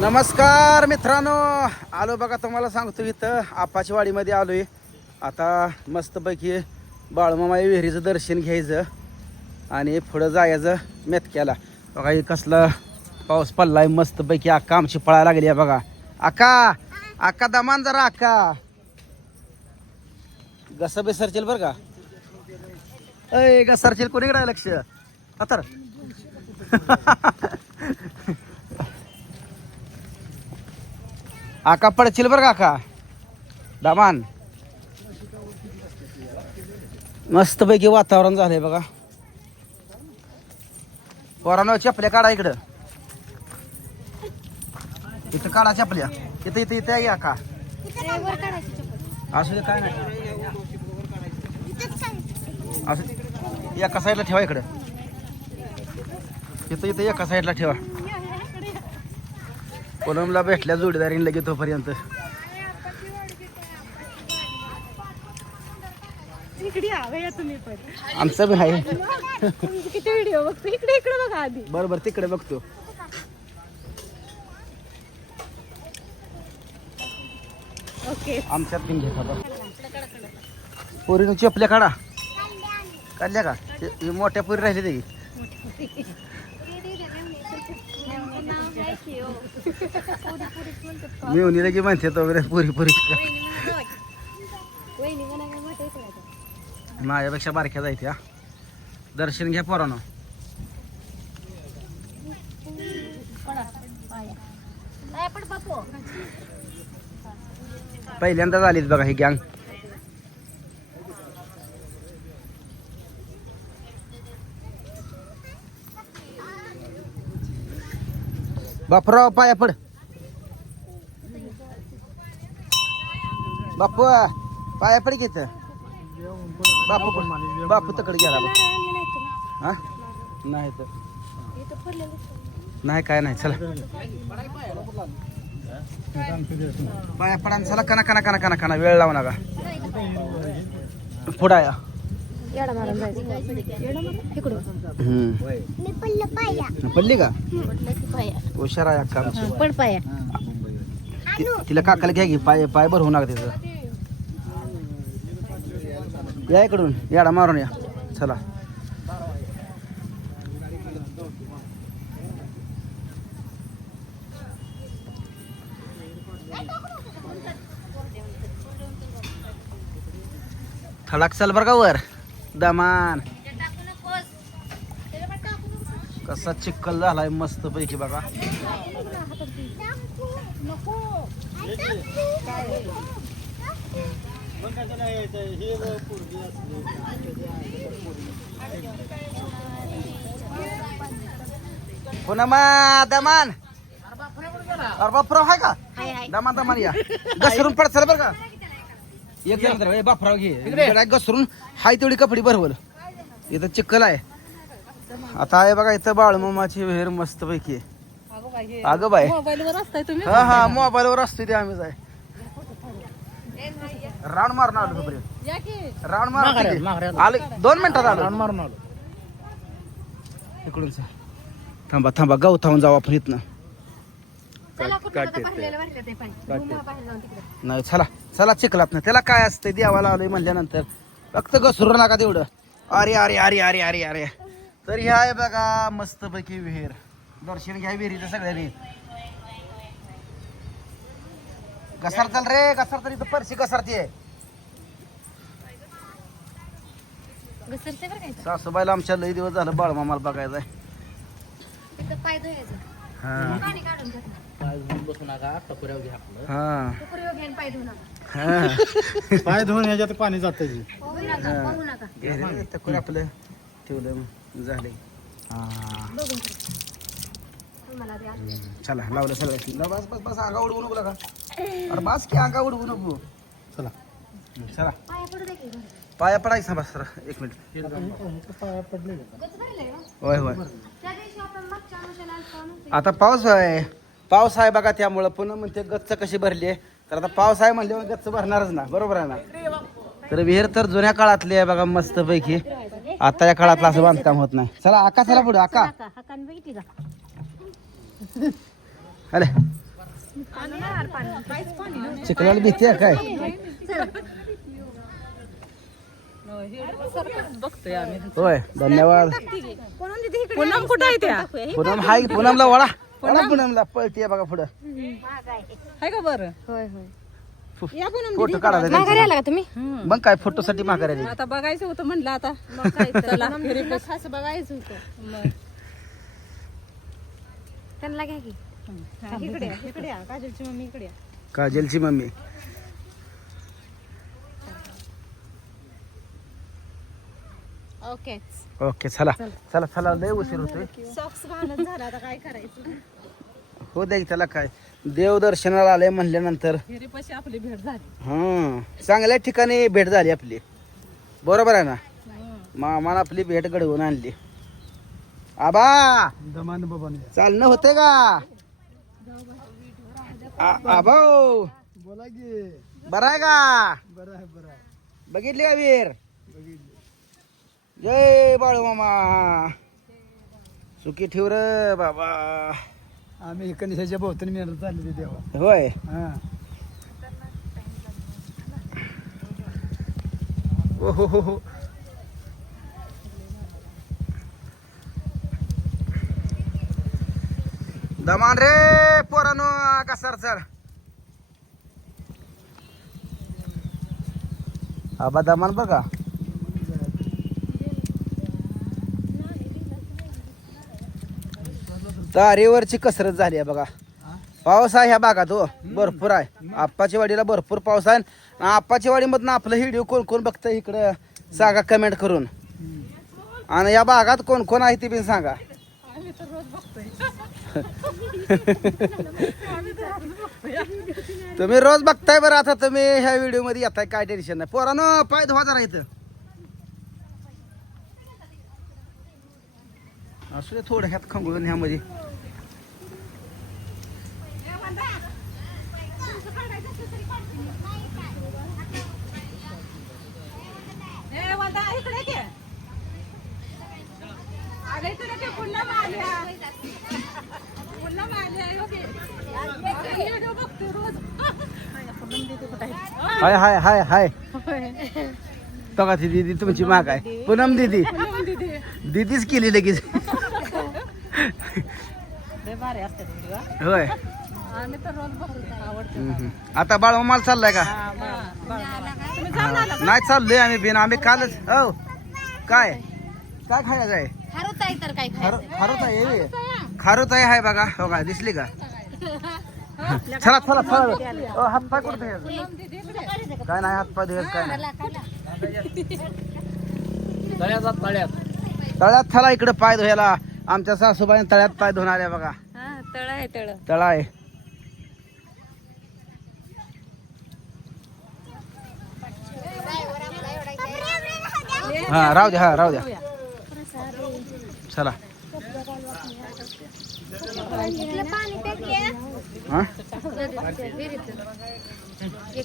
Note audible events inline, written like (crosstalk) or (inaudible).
नमस्कार मित्रांनो. आलो बघा तुम्हाला सांगतो इथं. आपाचीवाडीमध्ये आलोय. आता मस्तपैकी बाळमामा विहिरीचं दर्शन घ्यायचं आणि पुढं जायचं मेतक्याला. बघा हे कसला पाऊस पडलाय मस्तपैकी अक्का आमची पळायला लागली आहे बघा. अक्का अक्का दमान जरा अक्का घसा बेसरचेल बरं का? अय घसरचेल कोणीकडे लक्ष? आता (laughs) आका पडशील बरं काका दामान. मस्तपैकी वातावरण झालंय बघा. पोरानं चपल्या काढा इकडं. इथं काढा चपल्या. इथं इथं इथं या का असू दे काय नाही. असू एका साईडला ठेवा इकडं. इथं इथं एका साईडला ठेवा. कोलमला भेटल्या जोडीदारीने लगेच तोपर्यंत. पण. आमचं आहे. तुमचे किती व्हिडिओ बघतो? इकडे इकडे बघा आधी. बरोबर तिकडे बघतो. ओके. आमच्यात पण घेता बघ. पोरीनं चपल्या काढा. काढल्या का? मोठ्या पोरी राहिले ते मी लगे म्हणते तो वगैरे पुरी पुरी. माझ्यापेक्षा बारक्या जायच्या दर्शन घ्या पोरानं. पहिल्यांदाच आलीत बघा ही गँग बापराव पाया पड. बापू पाया पड घेत बापू पण- बापू तकडे गेला बघ. हा? नाही तर. नाही काय नाही चला. पाया पडा चला कना कना कना कना कना वेळ लावू नका. पुढा या. येडा मारून जायचं. इकडून. हम्म. पडली का? हुशार आहे अक्का आमची पण पाया. ति- तिला काकाला घ्या की पाय पाय भरवू नका तिचं. या इकडून याडा मारून या. चला. थडाक चल बरं का वर? दमान. कसा चिक्कल झालाय मस्त पैकी बघा. पुन्हा दमान. अरे बापराव आहे का? दमान दमान या. घसरून पड चल बरं का? एक जण तर, ए, बापराव घे. इकडे. घसरून. हाय तेवढी कपडी भरवल इथं चिक्कल आहे. आता आहे बघा इथं बाळमामाची विहीर मस्त पैकी अगं बाय मोबाईल वर असताय तुम्ही? हा हा मोबाईल वर असते ते आम्ही जाय राऊंड मारून आलो तोपर्यंत. या की. राऊंड मारून आलो दोन मिनिटात आलो. मारून आलो. इकडून सर थांबा थांबा गवताहून जाऊ आपण इथनं नाही चला चला चिखलात ना त्याला काय असतं देवाला आलोय म्हणल्यानंतर. फक्त घसरू नका तेवढं. अरे अरे अरे अरे अरे अरे. तर हे आहे बघा मस्तपैकी विहीर. दर्शन घ्या विहिरीचं सगळ्यांनी. घसर चल रे घसर तर इथं परशी घसरते घसरते बरं काय सासूबाईला आमच्या लई दिवस झालं बाळमामाला बघायचं इथं पाय धुवायचं. हा. पाणी काढून घ्या. पाय धुवून बसू नका टपुऱ्यावर घ्या आपलं हा. टोकरीवर घ्या आणि पाय धुवू नका. हा. (laughs) पाय धुवून ह्याच्यात पाणी जात पाहू नका पाहू नका. गेले तर कोण आपलं ठेवलं मग झाले बघून. चला लावलं सगळं लाव, बस बस बस अंगा उडवू नको लगा. अरे बस की अंगा उडवू नको. चला. चला. पाया पडू दे की घरी. पाया पडायचं बस जरा, एक मिनिट. पाय पडले भरलंय हो. होय होय. त्या दिवशी आपण मागच्या अनुषाला आलतो ना, आता पाऊस आहे पाऊस आहे बघा त्यामुळं. पुन्हा म्हणते गच्च कशी भरली आहे तर आता पाऊस आहे म्हणल्यावर गच्च भरणारच ना. बरोबर आहे ना? तर विहीर तर जुन्या काळातली आहे बघा मस्त पैकी आता या काळातलं असं बांधकाम होत नाही. चला आका चला पुढे आका. अरे चिखलाला भीती आहे काय? होय धन्यवाद. पुन्हा कुठं आहे त्या? पूनम हाय पूनमला वडा वडा पूनमला पळतीये बघा पुढं. आहे का बरं? होय होय. फोटो माघारी. आला का तुम्ही? मग काय फोटो साठी माघारी आता बघायचं होतं म्हणलं आता. चला खास बघायचं होतं. त्यांना घ्या की. इकडे इकडे. काजलची मम्मी इकडे काजलची मम्मी. ओके ओके चला. चला. चला लय उशीर होतोय. सॉक्स घालत झाला आता काय करायचं? हो द्या की त्याला काय. देवदर्शनाला आलंय म्हणल्यानंतर. हिरीपाशी आपली भेट झाली. हा चांगल्या ठिकाणी भेट झाली आपली. बरोबर आहे ना? मामानं आपली भेट घडवून आणली. आबा! दमान बाबा चालणं होते का? आ- आबा बोला की. बरं आहे का? बरं आहे बरं आहे. बघितली का वीर? जय बाळू मामा. सुखी ठेव र बाबा. आम्ही कनिशाच्या भोवतानी मेहनत चाललेली देवा. होय. हा. ओ हो हो हो. दमान रे पोरानो कसार सर आबा दमान बघा. तारेवरची कसरत झाली आहे बघा. पाऊस आहे ह्या भागात हो. भरपूर आहे. आप्पाची वाडीला भरपूर पाऊस आहे. आणि आप्पाची वाडीमधनं आपलं व्हिडिओ कोण कोण बघतं इकडं? सांगा कमेंट करून. आणि या भागात कोण कोण आहे ते बी सांगा. (laughs) तुम्ही रोज बघताय बरं. आता तुम्ही ह्या व्हिडिओमध्ये येताय काय टेन्शन नाही. पोरानो पाय धुवा जरा इथं. असू दे थोडं ह्यात खंगळून ह्यामध्ये ए वंदा इकडे के अगं इकडे के पुन्हा मारल्या पुन्हा मारल्या योगे व्हिडिओ बघतोय हाय हाय हाय हाय. बघा ती दीदी तुमची माग आहे. पूनम दीदी. दीदीच केली लगेच. होय. आम्ही तर रोज बघतो आवडतो हम्म. आता बाळमाल चाललाय का? तुम्ही जाऊन आला नाही चाललोय आम्ही बिन. आम्ही कालच हो काय? काय खायचं आहे? खारुत आहे तर काय खारू खारूच आहे खारूच आहे. हाय बघा. हो का? दिसली का? चला चला चला ओ, हात पाय कुठे धुयायचं? काय नाही हात पाय धुयायचं काय नाही. तळ्यात तळ्यात. तळ्यात चला इकडे पाय धुयाला आमच्या सासूबाईने तळ्यात पाय धुणार आहे बघा. हा तळ आहे तळ. तळा आहे. हा राहू द्या हा राहू द्या चला. हा?